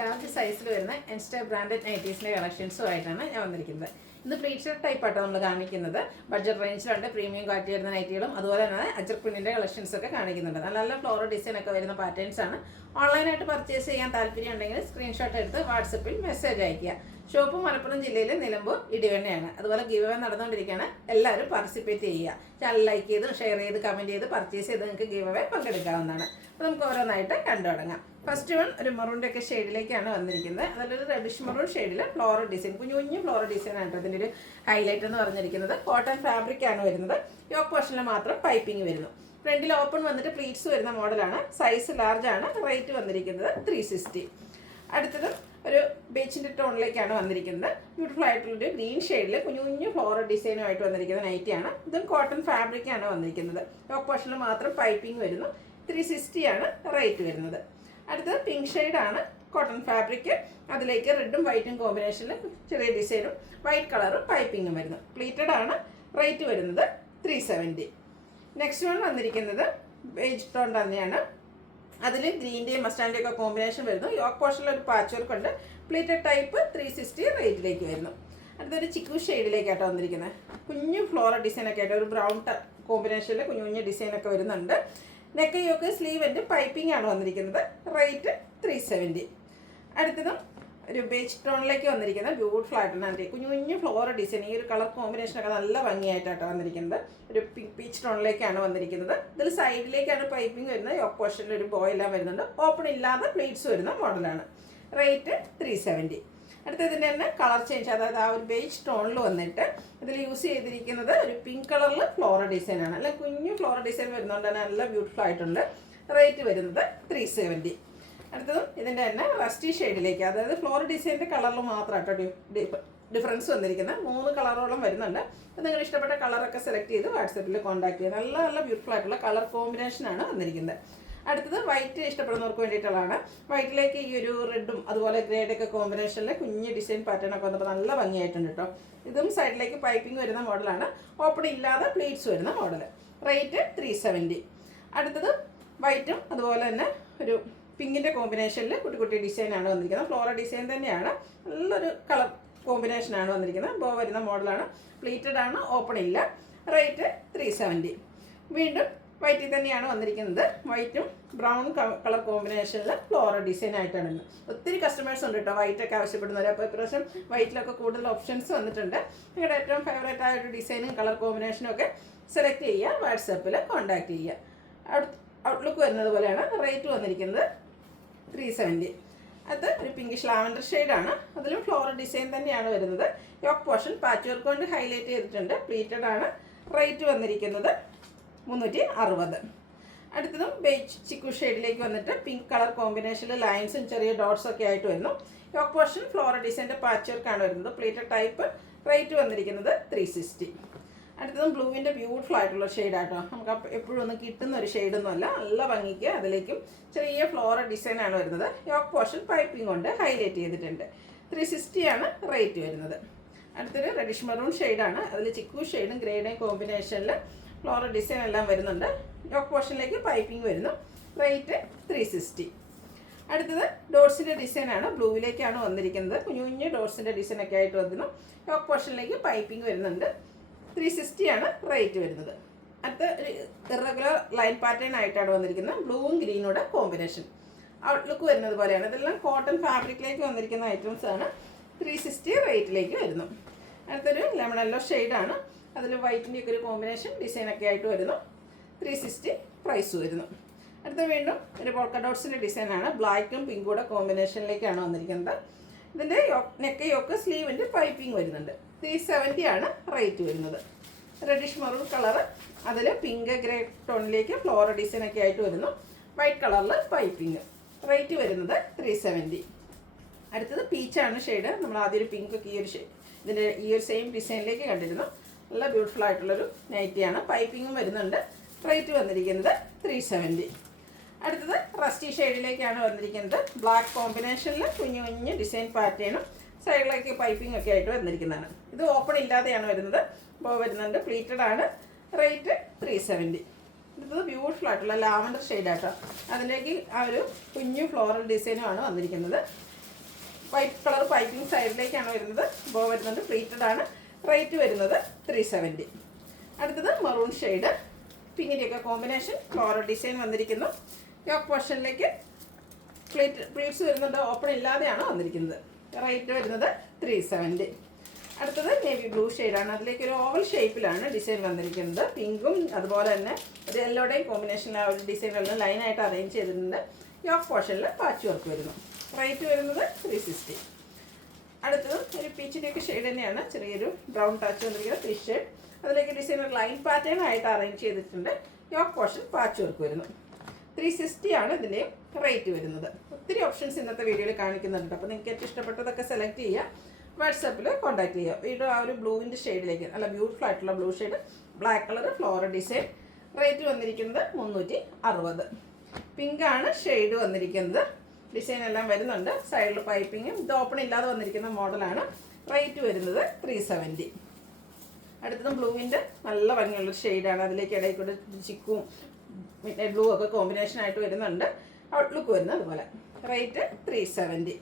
Large സൈസിൽ വരുന്ന എൻസ്റ്റർ branded നൈറ്റീസിൻ്റെ കളക്ഷൻസുമായിട്ടാണ് ഞാൻ വന്നിരിക്കുന്നത്. ഇന്ന് പ്ലീറ്റർ ടൈപ്പായിട്ടാണ് നമ്മൾ കാണിക്കുന്നത്. ബഡ്ജറ്റ് റേഞ്ചിലുണ്ട്, പ്രീമിയം ക്വാളിറ്റി വരുന്ന നൈറ്റികളും അതുപോലെ തന്നെ അജർ പ്രിന്റിൻ്റെ കളക്ഷൻസൊക്കെ കാണിക്കുന്നുണ്ട്. നല്ല നല്ല ഫ്ലോറൽ ഡിസൈനൊക്കെ വരുന്ന പാറ്റേൺസാണ്. ഓൺലൈനായിട്ട് പർച്ചേസ് ചെയ്യാൻ താല്പര്യം ഉണ്ടെങ്കിൽ സ്ക്രീൻഷോട്ട് എടുത്ത് വാട്സപ്പിൽ മെസ്സേജ് അയയ്ക്കുക. ഷോപ്പ് മലപ്പുറം ജില്ലയിലെ നിലമ്പൂർ ഇടിവണ്ണയാണ്. അതുപോലെ ഗിവ് അവേ നടന്നുകൊണ്ടിരിക്കുകയാണ്. എല്ലാവരും പാർട്ടിസിപ്പേറ്റ് ചെയ്യുക. ചാനൽ ലൈക്ക് ചെയ്ത് ഷെയർ ചെയ്ത് കമൻറ്റ് ചെയ്ത് പർച്ചേസ് ചെയ്ത് നിങ്ങൾക്ക് ഗിവ് അവേ പങ്കെടുക്കാവുന്നതാണ്. അപ്പോൾ നമുക്ക് ഓരോന്നായിട്ട് കണ്ടു തുടങ്ങാം. ഫസ്റ്റ് വൺ ഒരു മെറൂണിൻ്റെ ഒക്കെ ഷെയ്ഡിലേക്കാണ് വന്നിരിക്കുന്നത്. അതിലൊരു റെഡിഷ് മെറൂൺ ഷെയ്ഡിൽ ഫ്ലോറൽ ഡിസൈൻ, കുഞ്ഞു കുഞ്ഞു ഫ്ലോറൽ ഡിസൈനായിട്ട് അതിൻ്റെ ഒരു ഹൈലൈറ്റ് എന്ന് പറഞ്ഞിരിക്കുന്നത്. കോട്ടൺ ഫാബ്രിക്കാണ് വരുന്നത്. യോക്ക് പോർഷനിൽ മാത്രം പൈപ്പിംഗ് വരുന്നു. ഫ്രണ്ടിൽ ഓപ്പൺ വന്നിട്ട് പ്ലീറ്റ്സ് വരുന്ന മോഡലാണ്. സൈസ് ലാർജ് ആണ്. റേറ്റ് വന്നിരിക്കുന്നത് 360. അടുത്തത് ഒരു ബീച്ചിൻ്റെ ടോണിലേക്കാണ് വന്നിരിക്കുന്നത്. ബ്യൂട്ടിഫുൾ ആയിട്ടുള്ളൊരു ഗ്രീൻ ഷെയ്ഡിൽ കുഞ്ഞു കുഞ്ഞു ഫ്ലോറൽ ഡിസൈനുമായിട്ട് വന്നിരിക്കുന്ന നൈറ്റിയാണ്. ഇതും കോട്ടൺ ഫാബ്രിക്കാണ് വന്നിരിക്കുന്നത്. യോക്ക് പോർഷനിൽ മാത്രം പൈപ്പിംഗ് വരുന്നു. 360 ആണ് റേറ്റ് വരുന്നത്. അടുത്തത് പിങ്ക് ഷെയ്ഡാണ്. കോട്ടൺ ഫാബ്രിക്, അതിലേക്ക് റെഡും വൈറ്റും കോമ്പിനേഷനിൽ ചെറിയ ഡിസൈനും വൈറ്റ് കളറും പൈപ്പിങ്ങും വരുന്നു. പ്ലീറ്റഡ് ആണ്. റേറ്റ് വരുന്നത് 370. നെക്സ്റ്റ് വൺ വന്നിരിക്കുന്നത് ബേജ് ടോൺ തന്നെയാണ്. അതിൽ ഗ്രീൻ്റെയും മസ്റ്റാൻഡേയും ഒക്കെ കോമ്പിനേഷൻ വരുന്നു. യോക്ക് പോർഷനിൽ ഒരു പാച്ച് വർക്ക് ഉണ്ട്. പ്ലീറ്റഡ് ടൈപ്പ് 360 റേറ്റിലേക്ക് വരുന്നു. അടുത്തൊരു ചിക്കു ഷെയ്ഡിലേക്കാട്ടോ വന്നിരിക്കുന്നത്. കുഞ്ഞു ഫ്ലോറൽ ഡിസൈനൊക്കെ ആയിട്ട് ഒരു ബ്രൗൺ കോമ്പിനേഷനിൽ കുഞ്ഞു കുഞ്ഞു ഡിസൈനൊക്കെ വരുന്നുണ്ട്. നെക്ക് യോക്ക് സ്ലീവിൻ്റെ പൈപ്പിംഗ് ആണ് വന്നിരിക്കുന്നത്. റേറ്റ് 370. അടുത്തതും ഒരു ബേജ് ടോണിലേക്ക് വന്നിരിക്കുന്നത്. ബ്യൂട്ടിഫുൾ ആയിട്ടാണ് കുഞ്ഞു കുഞ്ഞു ഫ്ലോറൽ ഡിസൈൻ. ഈ ഒരു കളർ കോമ്പിനേഷനൊക്കെ നല്ല ഭംഗിയായിട്ടാണ് വന്നിരിക്കുന്നത്. ഒരു പീച്ച് ടോണിലേക്കാണ് വന്നിരിക്കുന്നത്. ഇതിൽ സൈഡിലേക്കാണ് പൈപ്പിംഗ് വരുന്നത്. യോക്ക് പോർഷനിൽ ഒരു ബോയെല്ലാം വരുന്നുണ്ട്. ഓപ്പൺ ഇല്ലാതെ പ്ലേറ്റ്സ് വരുന്ന മോഡലാണ്. റേറ്റ് 370. അടുത്തതിൻ്റെ തന്നെ കളർ ചേഞ്ച്, അതായത് ആ ഒരു ബേജ് ടോണിൽ വന്നിട്ട് ഇതിൽ യൂസ് ചെയ്തിരിക്കുന്നത് ഒരു പിങ്ക് കളറിൽ ഫ്ലോറൽ ഡിസൈനാണ്. അല്ല കുഞ്ഞു ഫ്ലോറൽ ഡിസൈൻ വരുന്നതുകൊണ്ട് തന്നെ നല്ല ബ്യൂട്ടിഫുൾ ആയിട്ടുണ്ട്. റേറ്റ് വരുന്നത് 370. അടുത്തതും ഇതിൻ്റെ തന്നെ റസ്റ്റി ഷെയ്ഡിലേക്ക്, അതായത് ഫ്ലോറൽ ഡിസൈനിൻ്റെ കളറിൽ മാത്രമായിട്ടോ ഡിഫറൻസ് വന്നിരിക്കുന്നത്. 3 കളറോളം വരുന്നുണ്ട്. അപ്പോൾ നിങ്ങൾ ഇഷ്ടപ്പെട്ട കളറൊക്കെ സെലക്ട് ചെയ്ത് വാട്സപ്പിൽ കോൺടാക്ട് ചെയ്യുക. നല്ല നല്ല ബ്യൂട്ടിഫുൾ ആയിട്ടുള്ള കളർ കോമ്പിനേഷനാണ് വന്നിരിക്കുന്നത്. അടുത്തത് വൈറ്റ് ഇഷ്ടപ്പെടുന്നവർക്ക് വേണ്ടിയിട്ടുള്ളതാണ്. വൈറ്റിലേക്ക് ഈ ഒരു റെഡും അതുപോലെ ഗ്രേഡൊക്കെ കോമ്പിനേഷനിൽ കുഞ്ഞ് ഡിസൈൻ പാറ്റേൺ ഒക്കെ വന്നപ്പോൾ നല്ല ഭംഗിയായിട്ടുണ്ട് കേട്ടോ. ഇതും സൈഡിലേക്ക് പൈപ്പിംഗ് വരുന്ന മോഡലാണ്. ഓപ്പൺ ഇല്ലാതെ പ്ലീറ്റ്സ് വരുന്ന മോഡൽ. റേറ്റ് 370. അടുത്തത് വൈറ്റും അതുപോലെ തന്നെ ഒരു പിങ്കിൻ്റെ കോമ്പിനേഷനിൽ കുട്ടി കുട്ടി ഡിസൈനാണ് വന്നിരിക്കുന്നത്. ഫ്ലോറൽ ഡിസൈൻ തന്നെയാണ്. നല്ലൊരു കളർ കോമ്പിനേഷനാണ് വന്നിരിക്കുന്നത്. ബോ വരുന്ന മോഡലാണ്. പ്ലീറ്റഡ് ആണ്. ഓപ്പൺ ഇല്ല. റേറ്റ് 370. വീണ്ടും വൈറ്റിൽ തന്നെയാണ് വന്നിരിക്കുന്നത്. വൈറ്റും ബ്രൗൺ കളർ കോമ്പിനേഷനിൽ ഫ്ലോറൽ ഡിസൈൻ ആയിട്ടാണ്. ഒത്തിരി കസ്റ്റമേഴ്സ് ഉണ്ട് കേട്ടോ വൈറ്റൊക്കെ ആവശ്യപ്പെടുന്നവർ. അപ്പോൾ ഇപ്രാവശ്യം വൈറ്റിലൊക്കെ കൂടുതൽ ഓപ്ഷൻസ് വന്നിട്ടുണ്ട്. നിങ്ങളുടെ ഏറ്റവും ഫേവറേറ്റ് ആയ ഒരു ഡിസൈനും കളർ കോമ്പിനേഷനും ഒക്കെ സെലക്ട് ചെയ്യുക. വാട്സാപ്പിൽ കോൺടാക്ട് ചെയ്യുക. ഔട്ട്ലുക്ക് വരുന്നത് പോലെയാണ്. റേറ്റ് വന്നിരിക്കുന്നത് 370. അത് ഒരു പിങ്കിഷ് ലാവൻഡർ ഷെയ്ഡാണ്. അതിലും ഫ്ലോറൽ ഡിസൈൻ തന്നെയാണ് വരുന്നത്. യോക്ക് പോർഷൻ പാച്ച് വർക്ക് കൊണ്ട് ഹൈലൈറ്റ് ചെയ്തിട്ടുണ്ട്. പ്ലീറ്റഡ് ആണ്. റേറ്റ് വന്നിരിക്കുന്നത് 360. അടുത്തതും ബേജ് ചിക്കു ഷെയ്ഡിലേക്ക് വന്നിട്ട് പിങ്ക് കളർ കോമ്പിനേഷനിൽ ലൈൻസും ചെറിയ ഡോട്ട്സും ഒക്കെ ആയിട്ട് വരുന്നു. യോക്ക് പോർഷൻ ഫ്ലോറൽ ഡിസൈൻ്റെ പാച്ച് വർക്കാണ് വരുന്നത്. Pleated type. റേറ്റ് വന്നിരിക്കുന്നത് 360. അടുത്തതും ബ്ലൂവിൻ്റെ ബ്യൂട്ടിഫുൾ ആയിട്ടുള്ള ഷെയ്ഡാട്ടോ. നമുക്ക് എപ്പോഴും ഒന്നും കിട്ടുന്ന ഒരു ഷെയ്ഡൊന്നുമല്ല. നല്ല ഭംഗിക്ക് അതിലേക്കും ചെറിയ ഫ്ലോറൽ ഡിസൈനാണ് വരുന്നത്. യോക്ക് പോർഷൻ പൈപ്പിംഗ് കൊണ്ട് ഹൈലൈറ്റ് ചെയ്തിട്ടുണ്ട്. 360 ആണ് റേറ്റ് വരുന്നത്. അടുത്തൊരു റെഡിഷ് മെറൂൺ ഷെയ്ഡാണ്. അതിൽ ചിക്കു ഷെയ്ഡും ഗ്രേഡേയും കോമ്പിനേഷനിൽ ഫ്ലോറൽ ഡിസൈൻ എല്ലാം വരുന്നുണ്ട്. യോക്ക് പോർഷനിലേക്ക് പൈപ്പിംഗ് വരുന്നു. റേറ്റ് 360. അടുത്തത് ഡോട്ട്സിൻ്റെ ഡിസൈനാണ്. ബ്ലൂവിലേക്കാണ് വന്നിരിക്കുന്നത്. കുഞ്ഞു കുഞ്ഞു ഡോട്ട്സിൻ്റെ ഡിസൈനൊക്കെ ആയിട്ട് വന്നു. യോക്ക് പോർഷനിലേക്ക് പൈപ്പിംഗ് വരുന്നുണ്ട്. 360 ആണ് റേറ്റ് വരുന്നത്. അടുത്ത ഒരു ഇറഗുലർ ലൈൻ പാറ്റേൺ ആയിട്ടാണ് വന്നിരിക്കുന്നത്. ബ്ലൂവും ഗ്രീനോടെ കോമ്പിനേഷൻ. ഔട്ട്ലുക്ക് വരുന്നത് പോലെയാണ്. ഇതെല്ലാം കോട്ടൺ ഫാബ്രിക്കിലേക്ക് വന്നിരിക്കുന്ന ഐറ്റംസ് ആണ്. 360 റേറ്റിലേക്ക് വരുന്നു. അടുത്തൊരു ലെമൺ യെല്ലോ ഷെയ്ഡാണ്. അതിൽ വൈറ്റിൻ്റെ ഒക്കെ ഒരു കോമ്പിനേഷൻ ഡിസൈനൊക്കെ ആയിട്ട് വരുന്നു. 360 പ്രൈസ് വരുന്നു. അടുത്ത വീണ്ടും ഒരു പോൾക്ക ഡോട്ട്സിൻ്റെ ഡിസൈനാണ്. ബ്ലാക്കും പിങ്കൂടെ കോമ്പിനേഷനിലേക്കാണ് വന്നിരിക്കുന്നത്. ഇതിൻ്റെ നെക്ക് യോക്ക് സ്ലീവിൻ്റെ പൈപ്പിംഗ് വരുന്നുണ്ട്. 370 ആണ് റേറ്റ് വരുന്നത്. റെഡിഷ് മെറൂൺ കളറ്, അതിൽ പിങ്ക് ഗ്രേ ടോണിലേക്ക് ഫ്ലോറൽ ഡിസൈനൊക്കെ ആയിട്ട് വരുന്നു. വൈറ്റ് കളറിൽ പൈപ്പിംഗ്. റേറ്റ് വരുന്നത് 370. അടുത്തത് പീച്ചാണ് ഷെയ്ഡ്. നമ്മൾ ആദ്യം ഒരു പിങ്ക് ഒക്കെ ഈ ഒരു ഷെയ്ഡ് ഇതിൻ്റെ ഈ ഒരു സെയിം ഡിസൈനിലേക്ക് കണ്ടിരുന്നു. നല്ല ബ്യൂട്ടിഫുൾ ആയിട്ടുള്ളൊരു നൈറ്റിയാണ്. പൈപ്പിങ്ങും വരുന്നുണ്ട്. റേറ്റ് വന്നിരിക്കുന്നത് 370. അടുത്തത് റസ്റ്റി ഷെയ്ഡിലേക്കാണ് വന്നിരിക്കുന്നത്. ബ്ലാക്ക് കോമ്പിനേഷനിൽ കുഞ്ഞു കുഞ്ഞ് ഡിസൈൻ പാറ്റേണും സൈഡിലേക്ക് പൈപ്പിംഗ് ഒക്കെ ആയിട്ട് വന്നിരിക്കുന്നതാണ്. ഇത് ഓപ്പൺ ഇല്ലാതെയാണ് വരുന്നത്. ബോ വരുന്നുണ്ട്. പ്ലീറ്റഡ് ആണ്. റേറ്റ് 370. ഇത് ബ്യൂട്ടിഫുൾ ആയിട്ടുള്ള ലാവൻഡർ ഷെയ്ഡാട്ടോ. അതിലേക്ക് ആ ഒരു കുഞ്ഞു ഫ്ലോറൽ ഡിസൈനുമാണ് വന്നിരിക്കുന്നത്. വൈറ്റ് കളർ പൈപ്പിംഗ് സൈഡിലേക്കാണ് വരുന്നത്. ബോ വരുന്നുണ്ട്, പ്ലീറ്റഡ് ആണ്. റേറ്റ് വരുന്നത് 370. അടുത്തത് മറൂൺ ഷെയ്ഡ്, പിങ്കിൻ്റെയൊക്കെ കോമ്പിനേഷൻ, ഫ്ലോറൽ ഡിസൈൻ വന്നിരിക്കുന്നു. യോക്ക് പോർഷനിലേക്ക് പ്ലീറ്റ്സ് വരുന്നുണ്ട്, ഓപ്പൺ ഇല്ലാതെയാണ് വന്നിരിക്കുന്നത്. റേറ്റ് വരുന്നത് 370. അടുത്തത് നേവി ബ്ലൂ ഷെയ്ഡാണ്. അതിലേക്ക് ഒരു ഓവൽ ഷേപ്പിലാണ് ഡിസൈൻ വന്നിരിക്കുന്നത്. പിങ്കും അതുപോലെ തന്നെ ഒരു യെല്ലോയുടെയും കോമ്പിനേഷനിൽ ആ ഒരു ഡിസൈനെല്ലാം ലൈനായിട്ട് അറേഞ്ച് ചെയ്തിട്ടുണ്ട്. യോക്ക് പോർഷനിൽ പാച്ച് വർക്ക് വരുന്നു. റേറ്റ് വരുന്നത് 360. അടുത്തത് ഒരു പീച്ചിൻ്റെയൊക്കെ ഷെയ്ഡ് തന്നെയാണ്, ചെറിയൊരു ബ്രൗൺ ടച്ച് വന്നിരിക്കുന്നത് ഫിഷ് ഷെയ്ഡ്. അതിലേക്ക് ഡിസൈൻ ഒരു ലൈൻ പാറ്റേൺ ആയിട്ട് അറേഞ്ച് ചെയ്തിട്ടുണ്ട്. യോക്ക് പോർഷൻ പാച്ച് വർക്ക് വരുന്നു. 360 ആണ് ഇതിൻ്റെയും റേറ്റ് വരുന്നത്. ഒത്തിരി ഓപ്ഷൻസ് ഇന്നത്തെ വീഡിയോയിൽ കാണിക്കുന്നുണ്ട്. അപ്പോൾ നിങ്ങൾക്ക് ഏറ്റവും ഇഷ്ടപ്പെട്ടതൊക്കെ സെലക്ട് ചെയ്യുക, വാട്സാപ്പിൽ കോൺടാക്ട് ചെയ്യുക. വീണ്ടും ആ ഒരു ബ്ലൂവിൻ്റെ ഷെയ്ഡിലേക്ക്, നല്ല ബ്യൂട്ടിഫുൾ ആയിട്ടുള്ള blue shade, black colour floral design. Rate വന്നിരിക്കുന്നത് 360. പിങ്കാണ് ഷെയ്ഡ് വന്നിരിക്കുന്നത്. ഡിസൈൻ എല്ലാം വരുന്നുണ്ട്, സൈഡിൽ പൈപ്പിങ്ങും. ഇത് ഓപ്പൺ ഇല്ലാതെ വന്നിരിക്കുന്ന മോഡലാണ്. റേറ്റ് വരുന്നത് 370. അടുത്തതും ബ്ലൂവിൻ്റെ നല്ല ഭംഗിയുള്ളൊരു ഷെയ്ഡാണ്. അതിലേക്ക് ഇടയിൽ കൂടെ ചിക്കും ബ്ലൂ ഒക്കെ കോമ്പിനേഷനായിട്ട് വരുന്നുണ്ട്. ഔട്ട്ലുക്ക് വരുന്നത് അതുപോലെ. റേറ്റ് 370.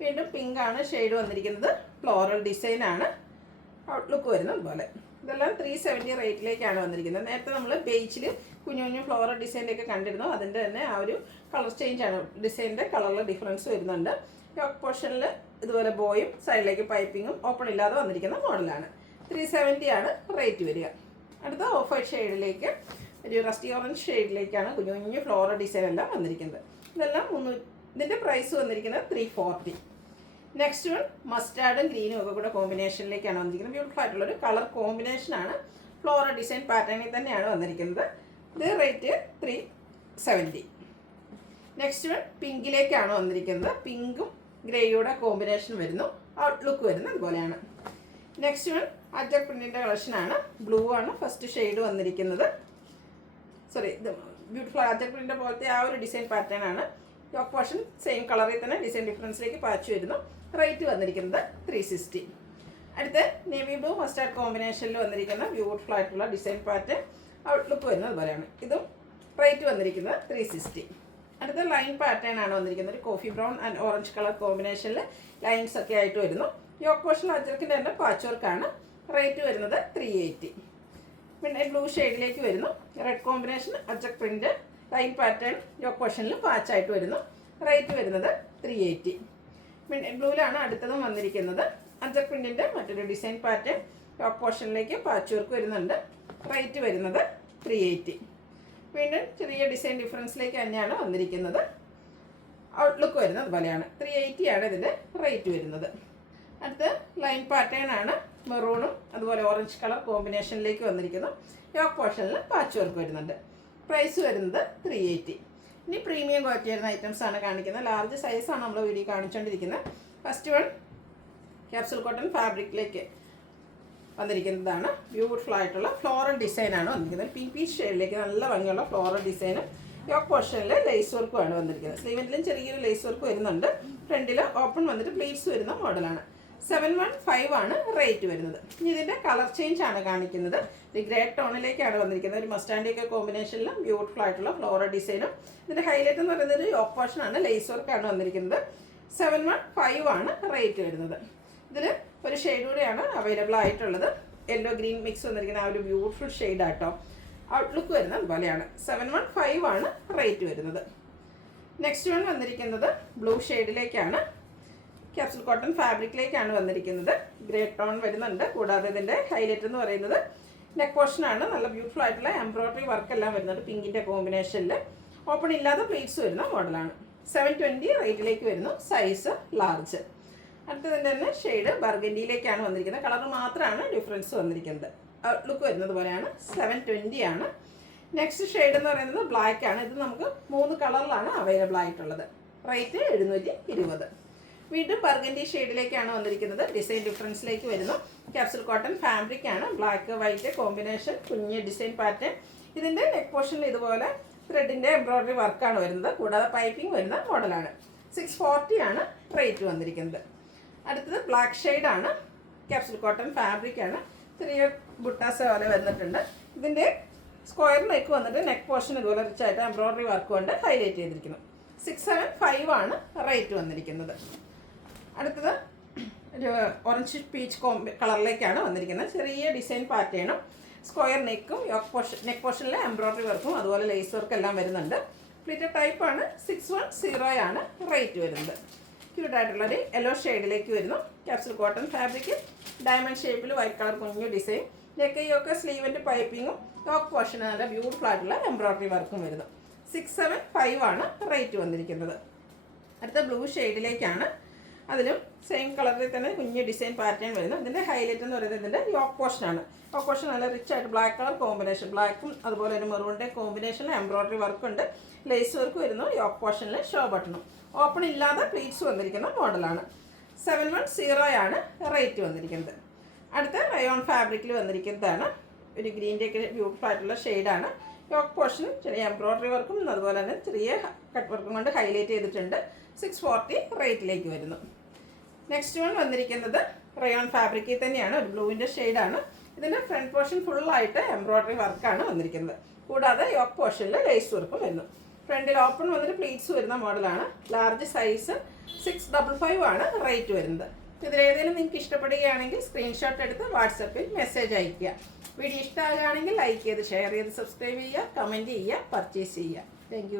വീണ്ടും പിങ്കാണ് ഷെയ്ഡ് വന്നിരിക്കുന്നത്, ഫ്ലോറൽ ഡിസൈനാണ്. ഔട്ട്ലുക്ക് വരുന്നത് അതുപോലെ. ഇതെല്ലാം 370 റേറ്റിലേക്കാണ് വന്നിരിക്കുന്നത്. നേരത്തെ നമ്മൾ ബേച്ചിൽ കുഞ്ഞു കുഞ്ഞു ഫ്ലോറൽ ഡിസൈനിലൊക്കെ കണ്ടിരുന്നു. അതിൻ്റെ തന്നെ ആ ഒരു കളർ ചേഞ്ചാണ്, ഡിസൈനിൻ്റെ കളറിൽ ഡിഫറൻസ് വരുന്നുണ്ട്. യോക്ക് പോർഷനിൽ ഇതുപോലെ ബോയും സൈഡിലേക്ക് പൈപ്പിങ്ങും ഓപ്പൺ ഇല്ലാതെ വന്നിരിക്കുന്ന മോഡലാണ്. 370 ആണ് റേറ്റ് വരിക. അടുത്ത ഓഫ് വൈറ്റ് ഷെയ്ഡിലേക്ക്, ഒരു റസ്റ്റി ഓറഞ്ച് ഷെയ്ഡിലേക്കാണ് കുഞ്ഞു കുഞ്ഞു ഫ്ലോറൽ ഡിസൈൻ എല്ലാം വന്നിരിക്കുന്നത്. ഇതെല്ലാം ഇതിൻ്റെ പ്രൈസ് വന്നിരിക്കുന്നത് 340. നെക്സ്റ്റ് വൺ മസ്റ്റാർഡും ഗ്രീനും ഒക്കെ കൂടെ കോമ്പിനേഷനിലേക്കാണ് വന്നിരിക്കുന്നത്. ബ്യൂട്ടിഫുൾ ആയിട്ടുള്ളൊരു കളർ കോമ്പിനേഷനാണ്. ഫ്ലോറൽ ഡിസൈൻ പാറ്റേണിൽ തന്നെയാണ് വന്നിരിക്കുന്നത്. ഇത് റേറ്റ് 370. നെക്സ്റ്റ് വൺ പിങ്കിലേക്കാണ് വന്നിരിക്കുന്നത്. പിങ്കും ഗ്രേയുടെ കോമ്പിനേഷൻ വരുന്നു. ഔട്ട്ലുക്ക് വരുന്നത് അതുപോലെയാണ്. നെക്സ്റ്റ് വൺ അജക് പ്രിന്റിൻ്റെ കളക്ഷനാണ്. ബ്ലൂ ആണ് ഫസ്റ്റ് ഷെയ്ഡ് വന്നിരിക്കുന്നത്. സോറി, ഇത് ബ്യൂട്ടിഫുൾ അജക് പ്രിന്റിൻ്റെ പോലത്തെ ആ ഒരു ഡിസൈൻ പാറ്റേൺ ആണ്. യോക്ക് പോർഷൻ സെയിം കളറിൽ തന്നെ ഡിസൈൻ ഡിഫറൻസിലേക്ക് പാച്ച് വരുന്നു. റേറ്റ് വന്നിരിക്കുന്നത് 360. അടുത്ത നേവി ബ്ലൂ മസ്റ്റാർഡ് കോമ്പിനേഷനിൽ വന്നിരിക്കുന്ന ബ്യൂട്ടിഫുൾ ആയിട്ടുള്ള ഡിസൈൻ പാറ്റേൺ. ഔട്ട്ലുക്ക് വരുന്നത് അതുപോലെയാണ്. ഇതും റേറ്റ് വന്നിരിക്കുന്നത് 360. അടുത്ത ലൈൻ പാറ്റേൺ ആണ് വന്നിരിക്കുന്നത്. ഒരു coffee brown and orange colour കോമ്പിനേഷനിൽ ലൈൻസ് ഒക്കെ ആയിട്ട് വരുന്നു. യോക്ക് പോർഷൻ അജർക്കിൻ്റെ തന്നെ പാച്ച് വർക്കാണ്. റേറ്റ് വരുന്നത് 380. പിന്നെ ബ്ലൂ ഷെയ്ഡിലേക്ക് വരുന്നു. Red combination അജക് print line pattern yoke പോർഷനിൽ പാച്ചായിട്ട് വരുന്നു. റേറ്റ് വരുന്നത് 380. പിന്നെ ബ്ലൂവിലാണ് അടുത്തതും വന്നിരിക്കുന്നത്. അജക് പ്രിന്റിൻ്റെ മറ്റൊരു ഡിസൈൻ പാറ്റേൺ യോക്ക് പോർഷനിലേക്ക് പാച്ച് വർക്ക് വരുന്നുണ്ട്. റേറ്റ് വരുന്നത് 380. വീണ്ടും ചെറിയ ഡിസൈൻ ഡിഫറൻസിലേക്ക് തന്നെയാണ് വന്നിരിക്കുന്നത്. ഔട്ട്ലുക്ക് വരുന്നത് അതുപോലെയാണ്. 380 ആണ് ഇതിൻ്റെ റേറ്റ് വരുന്നത്. അടുത്ത് ലൈൻ പാറ്റേൺ ആണ്. മെറൂണും അതുപോലെ ഓറഞ്ച് കളർ കോമ്പിനേഷനിലേക്ക് വന്നിരിക്കുന്നു. യോക്ക് പോർഷനിൽ പാച്ച് വർക്ക് വരുന്നുണ്ട്. പ്രൈസ് വരുന്നത് 380. ഇനി പ്രീമിയം ക്വാളിറ്റി വരുന്ന ഐറ്റംസ് ആണ് കാണിക്കുന്നത്. ലാർജ് സൈസാണ് നമ്മൾ വീഡിയോ കാണിച്ചുകൊണ്ടിരിക്കുന്നത്. ഫസ്റ്റ് വൺ ക്യാപ്സൂൾ കോട്ടൺ ഫാബ്രിക്കിലേക്ക് വന്നിരിക്കുന്നതാണ്. ബ്യൂട്ടിഫുൾ ആയിട്ടുള്ള ഫ്ലോറൽ ഡിസൈനാണ് വന്നിരിക്കുന്നത്. പീച്ച് ഷെയ്ഡിലേക്ക് നല്ല ഭംഗിയുള്ള ഫ്ലോറൽ ഡിസൈനും യോക്ക് പോർഷനിൽ ലേസ് വർക്കുമാണ് വന്നിരിക്കുന്നത്. സ്ലീവിലും ചെറിയൊരു ലേസ് വർക്ക് വരുന്നുണ്ട്. ഫ്രണ്ടിൽ ഓപ്പൺ വന്നിട്ട് പ്ലീറ്റ്സ് വരുന്ന മോഡലാണ്. 715 ആണ് റേറ്റ് വരുന്നത്. ഇനി ഇതിൻ്റെ കളർ ചേഞ്ച് ആണ് കാണിക്കുന്നത്. ഒരു ഗ്രേ ടോണിലേക്കാണ് വന്നിരിക്കുന്നത്. ഒരു മസ്റ്റാൻഡിയൊക്കെ കോമ്പിനേഷനിലും ബ്യൂട്ടിഫുൾ ആയിട്ടുള്ള ഫ്ലോറൽ ഡിസൈനും. ഇതിൻ്റെ ഹൈലൈറ്റ് എന്ന് പറയുന്നത് ഒരു യോക്ക് പോർഷനാണ്, ലേസ് വർക്കാണ് വന്നിരിക്കുന്നത്. 715 ആണ് റേറ്റ് വരുന്നത്. ഇതിൽ ഒരു ഷെയ്ഡ് കൂടെയാണ് അവൈലബിൾ ആയിട്ടുള്ളത്. യെല്ലോ ഗ്രീൻ മിക്സ് വന്നിരിക്കുന്ന ആ ഒരു ബ്യൂട്ടിഫുൾ ഷെയ്ഡാട്ടോ. ഔട്ട്ലുക്ക് വരുന്നത് അതുപോലെയാണ്. 715 ആണ് റേറ്റ് വരുന്നത്. നെക്സ്റ്റ് വൺ വന്നിരിക്കുന്നത് ബ്ലൂ ഷെയ്ഡിലേക്കാണ്. ക്യാപ്സൂൾ കോട്ടൺ ഫാബ്രിക്കിലേക്കാണ് വന്നിരിക്കുന്നത്. ഗ്രേ ടോൺ വരുന്നുണ്ട്. കൂടാതെ ഇതിൻ്റെ ഹൈലൈറ്റ് എന്ന് പറയുന്നത് നെക്ക് പോർഷനാണ്. നല്ല ബ്യൂട്ടിഫുൾ ആയിട്ടുള്ള എംബ്രോയ്ഡറി വർക്ക് എല്ലാം വരുന്നുണ്ട്. പിങ്കിൻ്റെ കോമ്പിനേഷനിൽ ഓപ്പൺ ഇല്ലാതെ പ്ലീറ്റ്സ് വരുന്ന മോഡലാണ്. 720 റേറ്റിലേക്ക് വരുന്നു. Size large. അടുത്തതിൻ്റെ തന്നെ ഷെയ്ഡ് ബർഗൻഡിയിലേക്കാണ് വന്നിരിക്കുന്നത്. കളർ മാത്രമാണ് ഡിഫറൻസ് വന്നിരിക്കുന്നത്. ഔട്ട്ലുക്ക് വരുന്നത് പോലെയാണ്. 720 ആണ്. നെക്സ്റ്റ് ഷെയ്ഡ് എന്ന് പറയുന്നത് ബ്ലാക്ക് ആണ്. ഇത് നമുക്ക് 3 കളറിലാണ് അവൈലബിൾ ആയിട്ടുള്ളത്. റേറ്റ് 720. വീണ്ടും ബർഗൻഡി ഷെയ്ഡിലേക്കാണ് വന്നിരിക്കുന്നത്. ഡിസൈൻ ഡിഫറൻസിലേക്ക് വരുന്നു. ക്യാപ്സൂൾ കോട്ടൺ ഫാബ്രിക് ആണ്. ബ്ലാക്ക് വൈറ്റ് കോമ്പിനേഷൻ, കുഞ്ഞ് ഡിസൈൻ പാറ്റേൺ. ഇതിൻ്റെ നെക്ക് പോർഷനിൽ ഇതുപോലെ ത്രെഡിൻ്റെ എംബ്രോയ്ഡറി വർക്കാണ് വരുന്നത്. കൂടാതെ പൈപ്പിംഗ് വരുന്ന മോഡലാണ്. 640 ആണ് റേറ്റ് വന്നിരിക്കുന്നത്. അടുത്തത് ബ്ലാക്ക് ഷെയ്ഡാണ്. ക്യാപ്സൂൾ കോട്ടൺ ഫാബ്രിക് ആണ്. ചെറിയ ബുട്ടാസ് പോലെ വന്നിട്ടുണ്ട്. ഇതിൻ്റെ സ്ക്വയർ നെക്ക് വന്നിട്ട് നെക്ക് പോർഷൻ ഇതുപോലെ റിച്ചായിട്ട് എംബ്രോയ്ഡറി വർക്ക് കൊണ്ട് ഹൈലൈറ്റ് ചെയ്തിരിക്കുന്നു. 675 ആണ് റേറ്റ് വന്നിരിക്കുന്നത്. അടുത്തത് ഒരു ഓറഞ്ച് പീച്ച് കളറിലേക്കാണ് വന്നിരിക്കുന്നത്. ചെറിയ ഡിസൈൻ പാറ്റേണും സ്ക്വയർ നെക്കും നെക്ക് പോർഷനിൽ എംബ്രോയ്ഡറി വർക്കും അതുപോലെ ലേസ് വർക്കും എല്ലാം വരുന്നുണ്ട്. പ്ലീറ്റഡ് ടൈപ്പാണ്. 610 ആണ് റേറ്റ് വരുന്നത്. ക്യൂട്ടായിട്ടുള്ളൊരു യെല്ലോ ഷെയ്ഡിലേക്ക് വരുന്നു. ക്യാപ്സൂൾ കോട്ടൺ ഫാബ്രിക്, ഡയമണ്ട് ഷേപ്പിൽ വൈറ്റ് കളർ കുഞ്ഞു ഡിസൈൻ, നെക്കയൊക്കെ സ്ലീവിൻ്റെ പൈപ്പിങ്ങും ടോപ്പ് പോർഷന് നല്ല ബ്യൂട്ടിഫുൾ ആയിട്ടുള്ള എംബ്രോയ്ഡറി വർക്കും വരുന്നു. 675 ആണ് റേറ്റ് വന്നിരിക്കുന്നത്. അടുത്ത ബ്ലൂ ഷെയ്ഡിലേക്കാണ്. അതിലും സെയിം കളറിൽ തന്നെ കുഞ്ഞു ഡിസൈൻ പാറ്റേൺ വരുന്നു. ഇതിൻ്റെ ഹൈലൈറ്റ് എന്ന് പറയുന്നത് ഇതിൻ്റെ യോക്ക് പോർഷനാണ്. യോക്ക് പോർഷൻ നല്ല റിച്ച് ആയിട്ട് ബ്ലാക്ക് കളർ കോമ്പിനേഷൻ, ബ്ലാക്കും അതുപോലെ ഒരു മെറൂണിൻ്റെ കോമ്പിനേഷനിൽ എംബ്രോയ്ഡറി വർക്കുണ്ട്. ലേസ് വർക്ക് വരുന്നു. യോക്ക് പോർഷനിൽ ഷോ ബട്ടണും ഓപ്പൺ ഇല്ലാതെ പ്ലീറ്റ്സ് വന്നിരിക്കുന്ന മോഡലാണ്. 710 ആണ് റേറ്റ് വന്നിരിക്കുന്നത്. അടുത്ത റയോൺ ഫാബ്രിക്കിൽ വന്നിരിക്കുന്നതാണ്. ഒരു ഗ്രീൻ്റെയൊക്കെ ബ്യൂട്ടിഫുൾ ആയിട്ടുള്ള ഷെയ്ഡാണ്. യോക്ക് പോർഷൻ ചെറിയ എംബ്രോയ്ഡറി വർക്കും അതുപോലെ തന്നെ ചെറിയ കട്ട് വർക്കും കൊണ്ട് ഹൈലൈറ്റ് ചെയ്തിട്ടുണ്ട്. 640 റേറ്റിലേക്ക് വരുന്നു. നെക്സ്റ്റ് വൺ വന്നിരിക്കുന്നത് റയോൺ ഫാബ്രിക്കിൽ തന്നെയാണ്. ഒരു ബ്ലൂവിൻ്റെ ഷെയ്ഡാണ്. ഇതിൻ്റെ ഫ്രണ്ട് പോർഷൻ ഫുള്ളായിട്ട് എംബ്രോയ്ഡറി വർക്കാണ് വന്നിരിക്കുന്നത്. കൂടാതെ യോക്ക് പോർഷനിൽ ലേസ് വർക്കും വരുന്നു. ഫ്രണ്ടിൽ ഓപ്പൺ വന്നിട്ട് പ്ലീറ്റ്സ് വരുന്ന മോഡലാണ്. ലാർജ് സൈസ് 655 ആണ് റേറ്റ് വരുന്നത്. ഇതിലേതെങ്കിലും നിങ്ങൾക്ക് ഇഷ്ടപ്പെടുകയാണെങ്കിൽ സ്ക്രീൻഷോട്ട് എടുത്ത് വാട്സപ്പിൽ മെസ്സേജ് അയയ്ക്കുക. വീഡിയോ ഇഷ്ടമാകുകയാണെങ്കിൽ ലൈക്ക് ചെയ്ത് ഷെയർ ചെയ്ത് സബ്സ്ക്രൈബ് ചെയ്യുക, കമൻറ്റ് ചെയ്യുക, പർച്ചേസ് ചെയ്യുക. താങ്ക്